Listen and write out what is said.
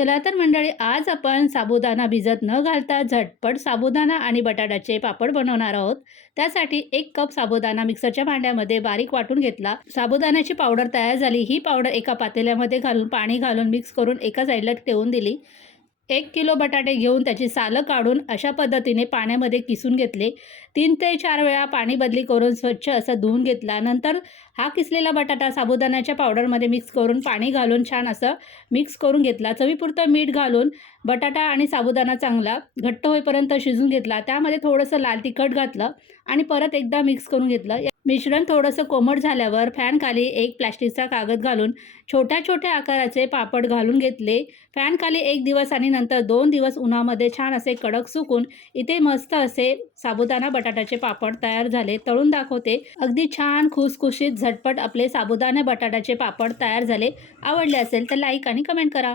चला तर मंडळी, आज आपण साबुदाणा भिजत न घालता झटपट साबुदाणा आणि बटाट्याचे पापड बनवणार आहोत. त्यासाठी 1 कप साबुदाणा मिक्सरच्या भांड्यामध्ये बारीक वाटून घेतला. साबुदाण्याची पावडर तयार झाली. ही पावडर एका पातेल्यामध्ये घालून पाणी घालून मिक्स करून एका साईडला ठेवून दिली. 1 किलो बटाटे घेऊन त्याची सालं काढून अशा पद्धतीने पाण्यामध्ये किसून घेतले. 3 ते 4 वेळा पाणी बदली करून स्वच्छ असं धुवून घेतला. नंतर हा किसलेला बटाटा साबुदाण्याच्या पावडरमध्ये मिक्स करून पाणी घालून छान असं मिक्स करून घेतला. चवीपुरतं मीठ घालून बटाटा आणि साबुदाणा चांगला घट्ट होईपर्यंत शिजून घेतला. त्यामध्ये थोडंसं लाल तिखट घातलं आणि परत एकदा मिक्स करून घेतलं. मिश्रण थोडंसं कोमट झाल्यावर फॅनखाली एक प्लास्टिकचा कागद घालून छोट्या छोट्या आकाराचे पापड घालून घेतले. फॅनखाली 1 दिवस आणि नंतर 2 दिवस उन्हामध्ये छान असे कडक सुकून इथे मस्त असे साबुदाणा बटाट्याचे पापड तयार झाले. तळून दाखवते. अगदी छान खुसखुशीत झटपट आपले साबुदाणा बटाट्याचे पापड तयार झाले. आवडले असेल तर लाईक आणि कमेंट करा.